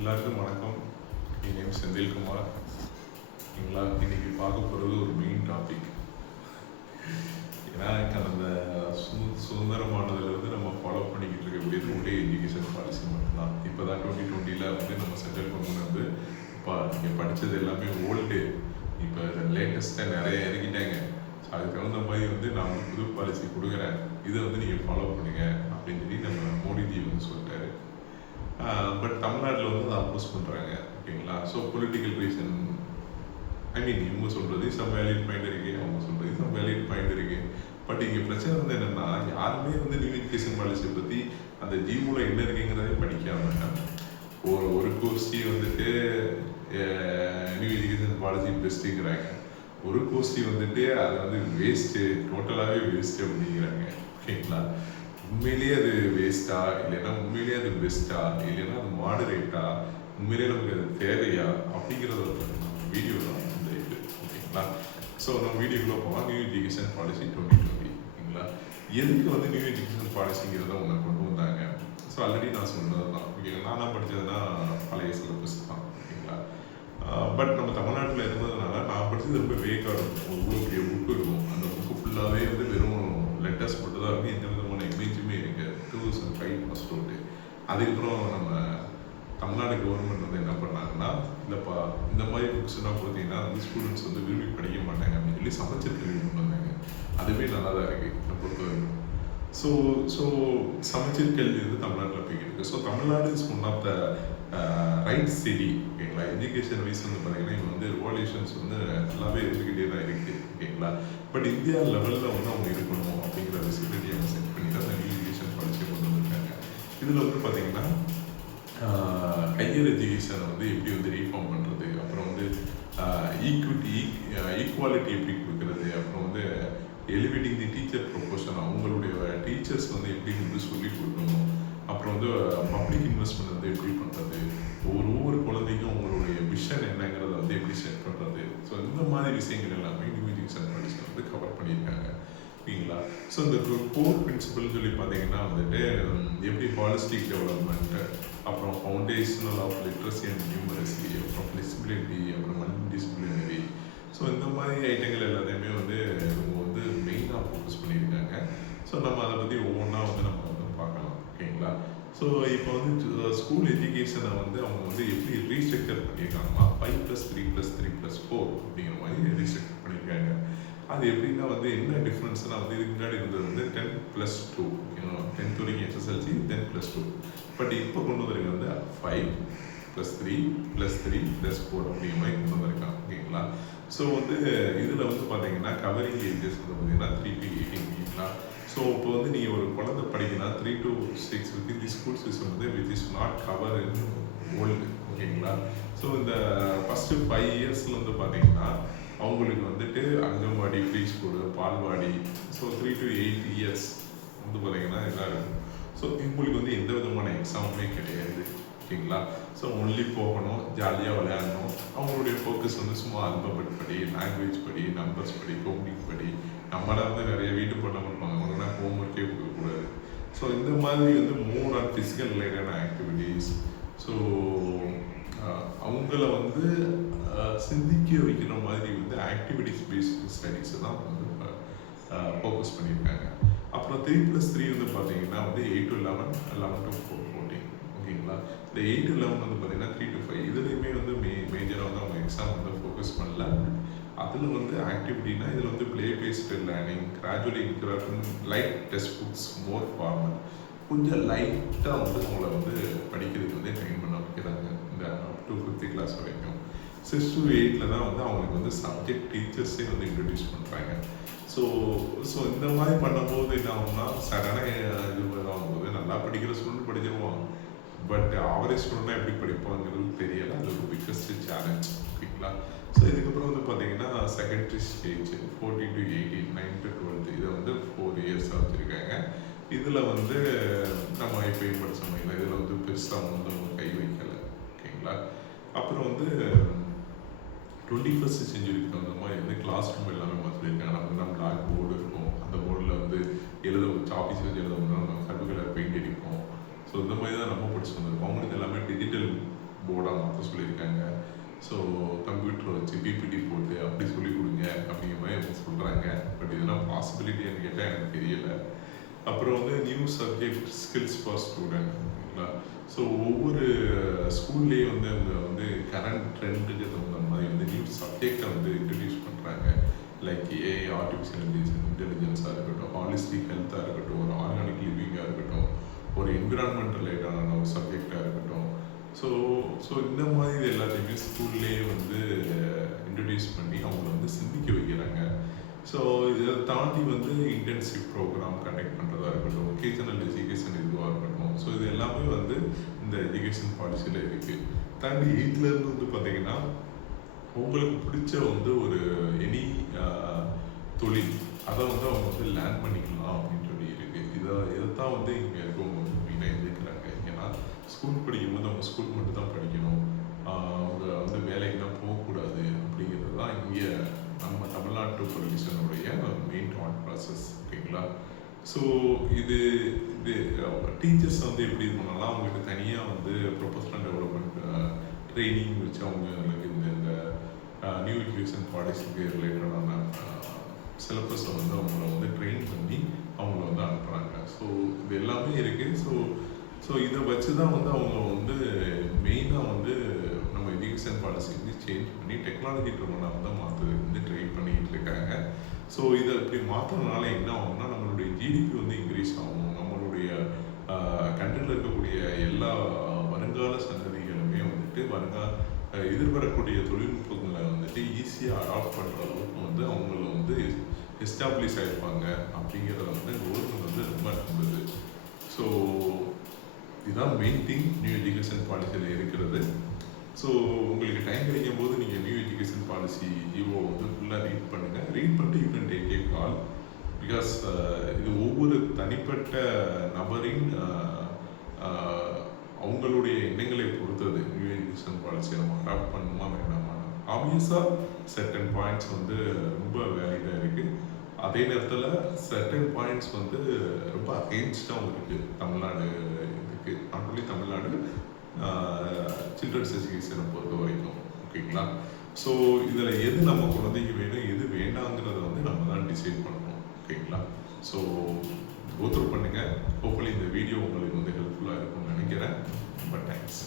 எல்லாருக்கும் வணக்கம். என் நேம் செந்தில்குமார். சரிங்களா, இன்னைக்கு பார்க்க போகிறது ஒரு மெயின் டாபிக். ஏன்னா கடந்த சுதந்திரமானதுலேருந்து நம்ம ஃபாலோ பண்ணிக்கிட்டு இருக்கக்கூடியது ஒரே எஜுகேஷன் பாலிசி மட்டும்தான். இப்போ தான் 2020 வந்து நம்ம சென்ட்ரல் கவர்மெண்ட் வந்து இப்போ நீங்கள் படித்தது எல்லாமே ஓல்டு, இப்போ லேட்டஸ்ட்டாக நிறைய இறக்கிட்டாங்க. அதுக்கு தகுந்த மாதிரி வந்து நான் வந்து புது பாலிசி கொடுக்குறேன், இதை வந்து நீங்கள் ஃபாலோ பண்ணுங்க அப்படின்னு சொல்லி நம்ம மோடிஜி வந்து சொல்லிட்டாரு. பட் தமிழ்நாட்டில் வந்து அதை அப்போஸ் பண்ணுறாங்க. ஓகேங்களா, ஸோ பொலிட்டிக்கல் ரீசன், இவங்க சொல்கிறது சம் வேலிட் பாயிண்ட் இருக்கு, அவங்க சொல்கிறது சம் வேலிட் பாயிண்ட் இருக்கு. பட் இங்கே பிரச்சனை வந்து என்னென்னா, யாருமே வந்து நியூ எஜுகேஷன் பாலிசியை பற்றி அந்த ஜீவோவில் என்ன இருக்குங்கிறதே படிக்காம ஒரு கோஷ்டி வந்துட்டு நியூ எஜுகேஷன் பாலிசி பெஸ்ட்டுங்கிறாங்க, ஒரு கோஷ்டி வந்துட்டு அது வந்து வேஸ்ட்டு, டோட்டலாகவே வேஸ்ட்டு அப்படிங்கிறாங்க. ஓகேங்களா, உண்மையிலேயே அது வேஸ்ட்டா, இல்லைன்னா உண்மையிலேயே அது பெஸ்ட்டா, இல்லைன்னா அது மாடரேட்டா, உண்மையிலேயே நமக்கு அது தேவையா அப்படிங்கிறத வீடியோ தான் இந்த இது. ஓகேங்களா, ஸோ நம்ம வீடியோக்குள்ளே போகலாம். New education policy 2020. ஓகேங்களா, எதுக்கு வந்து நியூ எஜுகேஷன் பாலிசிங்கிறத ஒன்று கொண்டு வந்தாங்க? ஸோ ஆல்ரெடி நான் சொன்னது தான். ஓகேங்களா, நான் படித்ததுன்னா பழைய சிலபஸ் தான். ஓகேங்களா, பட் நம்ம தமிழ்நாட்டில் இருந்ததுனால நான் படித்தது ரொம்ப வேக்காக இருக்கும். இவ்வளோ பெரிய புக்கு இருக்கும், அந்த புக்கு ஃபுல்லாகவே வந்து வெறும் லெட்டர்ஸ் மட்டும் தான் இருக்குது, எந்த விதமான இமேஜுமே இருக்குது. 2005 ஃபஸ்ட் அவுட்டு. அதுக்கப்புறம் நம்ம தமிழ்நாடு கவர்மெண்ட் வந்து என்ன பண்ணாங்கன்னா, இல்லைப்பா இந்த மாதிரி புக்ஸ்லாம் கொடுத்தீங்கன்னா வந்து ஸ்டூடெண்ட்ஸ் வந்து விரும்பி படிக்க மாட்டாங்க அப்படின்னு சொல்லி சமச்சீர் கல்வி கொண்டு வந்தாங்க. அதுவே நல்லா தான் இருக்குது என்னை பொறுத்தவரைக்கும். ஸோ சமச்சீர் கல்வி வந்து தமிழ்நாட்டில் போய்கிட்டு இருக்குது. So Tamil Nadu is one of the right city. ஓகேங்களா, எஜுகேஷன் வைஸ் வந்து பார்த்தீங்கன்னா இங்கே வந்து ரிவால்யூஷன்ஸ் வந்து நல்லாவே இருந்துக்கிட்டே தான் இருக்குது. ஓகேங்களா, பட் இந்தியா லெவலில் வந்து அவங்க இருக்கணும் அப்படிங்கிற விசிபிலிட்டி அவங்க செட் பண்ணி தான் நியூ எஜுகேஷன் பாலிசியை கொண்டு வந்திருக்காங்க. இதில் வந்து பார்த்தீங்கன்னா ஹையர் எஜுகேஷனை வந்து எப்படி வந்து ரீஃபார்ம் பண்ணுறது, அப்புறம் வந்து ஈக்குவாலிட்டி எப்படி கொடுக்கறது, அப்புறம் வந்து எலிவேட்டிங் தி டீச்சர் ப்ரொபோஷன், அவங்களுடைய டீச்சர்ஸ் வந்து எப்படி வந்து சொல்லி கொடுக்கணும், அப்புறம் வந்து பப்ளிக் இன்வெஸ்ட்மெண்ட் வந்து எப்படி பண்ணுறது, ஒவ்வொரு குழந்தைக்கும் அவங்களுடைய விஷன் என்னங்கிறத வந்து எப்படி செட் பண்ணுறது. ஸோ இந்த மாதிரி விஷயங்கள் எல்லாமே நியூ எஜுகேஷன் பாலிசி வந்து கவர் பண்ணியிருக்காங்க. ஓகேங்களா, ஸோ இந்த கோர் பிரின்சிபல்னு சொல்லி பார்த்தீங்கன்னா வந்துட்டு எப்படி ஹாலிஸ்டிக் டெவலப்மெண்ட், அப்புறம் foundational of literacy and numeracy, அப்புறம் ஃப்ளெக்சிபிலிட்டி, அப்புறம் மல்டிடிசிப்ளினரி. ஸோ இந்த மாதிரி ஐட்டங்கள் எல்லாத்தையுமே வந்து இவங்க வந்து மெயினாக ஃபோக்கஸ் பண்ணியிருக்காங்க. ஸோ நம்ம அதை பற்றி ஒவ்வொன்றா வந்து நம்ம வந்து பார்க்கலாம். ஓகேங்களா, ஸோ இப்போ வந்து ஸ்கூல் எஜுகேஷனை வந்து அவங்க வந்து எப்படி ரீஸ்ட்ரக்சர் பண்ணியிருக்காங்கன்னா 5+3+3+4 அப்படிங்கிற மாதிரி ரீஸ்ட்ரக்சர் பண்ணியிருக்காங்க. அது எப்படின்னா வந்து என்ன டிஃப்ரென்ஸ்னால் வந்து இதுக்கு முன்னாடி இருந்தது வந்து 10+2, 10th வரைக்கும் எஸ்எஸ்எல்சி 10+2. பட் இப்போ கொண்டு வந்திருக்க வந்து 5+3+3+4 அப்படிங்கிற மாதிரி கொண்டு வந்திருக்காங்க. ஓகேங்களா, ஸோ வந்து இதில் வந்து பார்த்தீங்கன்னா கவரிங் ஏஜஸ் வந்து பார்த்தீங்கன்னா 3 to 18. ஓகேங்களா, ஸோ இப்போ வந்து நீங்கள் ஒரு குழந்தை படிக்கணும் 3 to 6 with the school system வந்து which is not cover in old. ஓகேங்களா, ஸோ இந்த ஃபஸ்ட்டு 5 இயர்ஸில் வந்து பார்த்தீங்கன்னா அவங்களுக்கு வந்துட்டு anganwadi, preschool, balwadi, so 3 to 8 years வந்து பார்த்தீங்கன்னா இதாக இருக்கும். ஸோ இவங்களுக்கு வந்து எந்த விதமான எக்ஸாமுமே கிடையாது. ஓகேங்களா, ஸோ ஒன்லி போகணும், ஜாலியாக விளையாடணும். அவங்களுடைய ஃபோக்கஸ் வந்து சும்மா அல்பபெட் படி, லாங்குவேஜ் படி, நம்பர்ஸ் படி, கவுண்டிங் படி. நம்மளை வந்து நிறைய வீட்டு பண்ண பண்ணுவாங்க, அவங்கன்னா ஹோம் ஒர்க்கே கொடுக்கக்கூடாது. ஸோ இந்த மாதிரி வந்து மோர் ஆன் ஃபிசிக்கல் ரிலேட்டடான ஆக்டிவிட்டீஸ். ஸோ அவங்கள வந்து சிந்திக்க வைக்கிற மாதிரி வந்து ஆக்டிவிட்டிஸ் பேஸ்டு ஸ்டடீஸை தான் வந்து ஃபோக்கஸ் பண்ணியிருக்காங்க. அப்புறம் 3+3 வந்து பார்த்தீங்கன்னா வந்து 8 to 11, 11 to 14. ஓகேங்களா, இந்த 8 to 11 வந்து பார்த்தீங்கன்னா 3 to 5. இதுலேயுமே வந்து மேஜராக வந்து அவங்க எக்ஸாம் வந்து ஃபோக்கஸ் பண்ணல. அதில் வந்து ஆக்டிவிட்டினா இதில் வந்து play based learning, gradually in craft, light textbooks, more formal, கொஞ்சம் லைட்டாக வந்து அவங்கள வந்து படிக்கிறதுக்கு வந்து ட்ரெயின் பண்ண வைக்கிறாங்க. இந்த அப் டு 5th கிளாஸ் வரைக்கும். 6 to 8 தான் வந்து அவங்களுக்கு வந்து சப்ஜெக்ட் டீச்சர்ஸே வந்து இன்ட்ரடியூஸ் பண்ணுறாங்க. ஸோ இந்த மாதிரி பண்ணும்போது என்ன ஆகும்னா, சடனாக இது ஆகும்போது நல்லா படிக்கிற ஸ்டூடெண்ட் படிச்சிருவான், பட் ஆவரேஜ் ஸ்டூடெண்ட்டாக எப்படி படிப்பாங்கிறது தெரியலை. அது ஒரு பிக்கஸ்ட் சேலஞ்ச். ஓகேங்களா, ஸோ இதுக்கப்புறம் வந்து பார்த்தீங்கன்னா செகண்டரி ஸ்டேஜ் 14 to 18, 9 to 12, இதை வந்து 4 இயர்ஸாக வச்சுருக்காங்க. இதில் வந்து நம்ம இப்போயும் படித்த மாதிரி இதில் வந்து பெருசாக வந்து அவங்க கை வைக்கலை. ஓகேங்களா, அப்புறம் வந்து 21st செஞ்சுரிக்கு தகுந்த மாதிரி வந்து கிளாஸ் ரூம் எல்லாமே மாற்றிருக்காங்க. நமக்கு தான் பிளாக் போர்டு இருக்கும், அந்த போர்டில் வந்து சாப்பீஸ் வச்சு எழுத நம்ம கருப்பு கலர் பெயிண்ட் அடிப்போம். ஸோ இந்த மாதிரி தான் நம்ம படிச்சு வந்திருக்கோம். அவங்களுக்கு எல்லாமே டிஜிட்டல் போர்டாக மாற்ற சொல்லியிருக்காங்க. ஸோ கம்ப்யூட்டரை வச்சு பிபிடி போட்டு அப்படி சொல்லி கொடுங்க அப்படிங்கிற மாதிரி அவங்க சொல்கிறாங்க. பட் இதெல்லாம் பாசிபிலிட்டியான்னு கேட்டால் எனக்கு தெரியலை. அப்புறம் வந்து new subject skills for student ஓகேங்களா. ஸோ ஒவ்வொரு ஸ்கூல்லேயும் வந்து அவங்க வந்து கரண்ட் ட்ரெண்டுக்கு தகுந்த மாதிரி வந்து நியூ சப்ஜெக்டை வந்து இன்ட்ரடியூஸ் பண்ணுறாங்க. லைக் ஏஐ, ஆர்டிஃபிஷியல் இன்டெலிஜென்ஸாக இருக்கட்டும், ஹாலிஸ்டிக் ஹெல்த்தாக இருக்கட்டும், ஒரு ஆர்கானிக் லிவிங்காக இருக்கட்டும், ஒரு என்விரான்மெண்ட் ரிலேட்டடான ஒரு சப்ஜெக்டாக இருக்கட்டும். ஸோ ஸோ இந்த மாதிரி இது எல்லாத்தையுமே ஸ்கூல்லேயே வந்து இன்ட்ரடியூஸ் பண்ணி அவங்கள வந்து சிந்திக்க வைக்கிறாங்க. ஸோ இதை தாண்டி வந்து இன்டென்சிவ் ப்ரோக்ராம் கண்டக்ட் பண்ணுறதா இருக்கட்டும், ஒகேஷனல் எஜுகேஷன் இதுவாக இருக்கட்டும். ஸோ இது எல்லாமே வந்து இந்த எஜுகேஷன் பாலிசியில் இருக்குது. தாண்டி 8th வந்து பார்த்தீங்கன்னா உங்களுக்கு பிடிச்ச வந்து ஒரு எனி தொழில் அதை வந்து அவங்க வந்து லேர்ன் பண்ணிக்கலாம் அப்படின்னு சொல்லி இருக்குது. இதைத்தான் வந்து இங்கே இருக்கவங்க வந்து மெயினாக எதிர்க்கிறாங்க. ஏன்னா ஸ்கூல் படிக்கும்போது அவங்க ஸ்கூல் மட்டும் தான் படிக்கணும், அவங்க வந்து வேலைக்கெல்லாம் போகக்கூடாது அப்படிங்கிறது தான் இங்கே நம்ம தமிழ்நாட்டு பொலிட்டிஷனுடைய மெயின் தாட் ப்ராசஸ் ஓகேங்களா. ஸோ இது இது டீச்சர்ஸ் வந்து எப்படி இது பண்ணலாம், அவங்களுக்கு தனியாக வந்து ப்ரொஃபஷனல் டெவலப்மெண்ட் ட்ரைனிங் வச்சு அவங்களுக்கு இந்த நியூ எஜுகேஷன் பாலிசிக்கு ரிலேட்டடான சிலபஸை வந்து அவங்கள வந்து ட்ரெயின் பண்ணி அவங்கள வந்து அனுப்புகிறாங்க. ஸோ இது எல்லாமே இருக்குது. ஸோ இதை வச்சு தான் வந்து அவங்க வந்து மெயினாக வந்து நம்ம எஜுகேஷன் பாலிசி வந்து சேஞ்ச் பண்ணி டெக்னாலஜி ட்ரிவனாக வந்து மாற்றுறதுக்கு வந்து ட்ரை பண்ணிக்கிட்டு இருக்காங்க. ஸோ இதை இப்படி மாற்றுறதுனால என்ன ஆகும்னா நம்மளுடைய ஜிடிபி வந்து இன்க்ரீஸ் ஆகும். நம்மளுடைய கண்ட்ரியில் இருக்கக்கூடிய எல்லா வருங்கால சந்ததிகளுமே வந்துட்டு எதிர்வரக்கூடிய தொழில்நுட்பங்களை வந்துட்டு ஈஸியாக அடாப்ட் பண்ணுற அளவுக்கு வந்து அவங்கள வந்து எஸ்டாப்ளிஷ் ஆகிருப்பாங்க அப்படிங்கிறத வந்து கவர்மெண்ட் வந்து ரொம்ப நம்புது. ஸோ இதுதான் மெயின் திங் நியூ எஜுகேஷன் பாலிசியில் இருக்கிறது. ஸோ உங்களுக்கு டைம் கிடைக்கும் போது நீங்கள் நியூ எஜுகேஷன் பாலிசி ஜிஓ வந்து ஃபுல்லாக ரீட் பண்ணுங்கள். ரீட் பண்ணிட்டு you can take a call. Because இது ஒவ்வொரு தனிப்பட்ட நபரின் அவங்களுடைய எண்ணங்களை பொறுத்தது நியூ எஜுகேஷன் பாலிசியை நம்ம அடாப்ட் பண்ணுமா வேண்டாமா. ஆப்வியஸாக சர்டன் பாயிண்ட்ஸ் வந்து ரொம்ப வேலிடாக இருக்குது. அதே நேரத்தில் சர்டன் பாயிண்ட்ஸ் வந்து ரொம்ப அகெயின்ஸ்டாகவும் இருக்குது தமிழ்நாடு இதுக்கு. நாட் ஒன்லி தமிழ்நாடு, சில்ட்ரன்ஸ் எஜுகேஷனை பொறுத்த வரைக்கும் ஓகேங்களா. ஸோ இதில் எது நம்ம குழந்தைக்கு வேணும் எது வேண்டாங்கிறத வந்து நம்ம தான் டிசைட் பண்ணணும் ஓகேங்களா. ஸோ கோத்ரூ பண்ணுங்கள். ஹோப்ஃபுல்லி இந்த வீடியோ உங்களுக்கு வந்து ஹெல்ப்ஃபுல்லாக இருக்கும்னு நினைக்கிறேன். ரொம்ப தேங்க்ஸ்.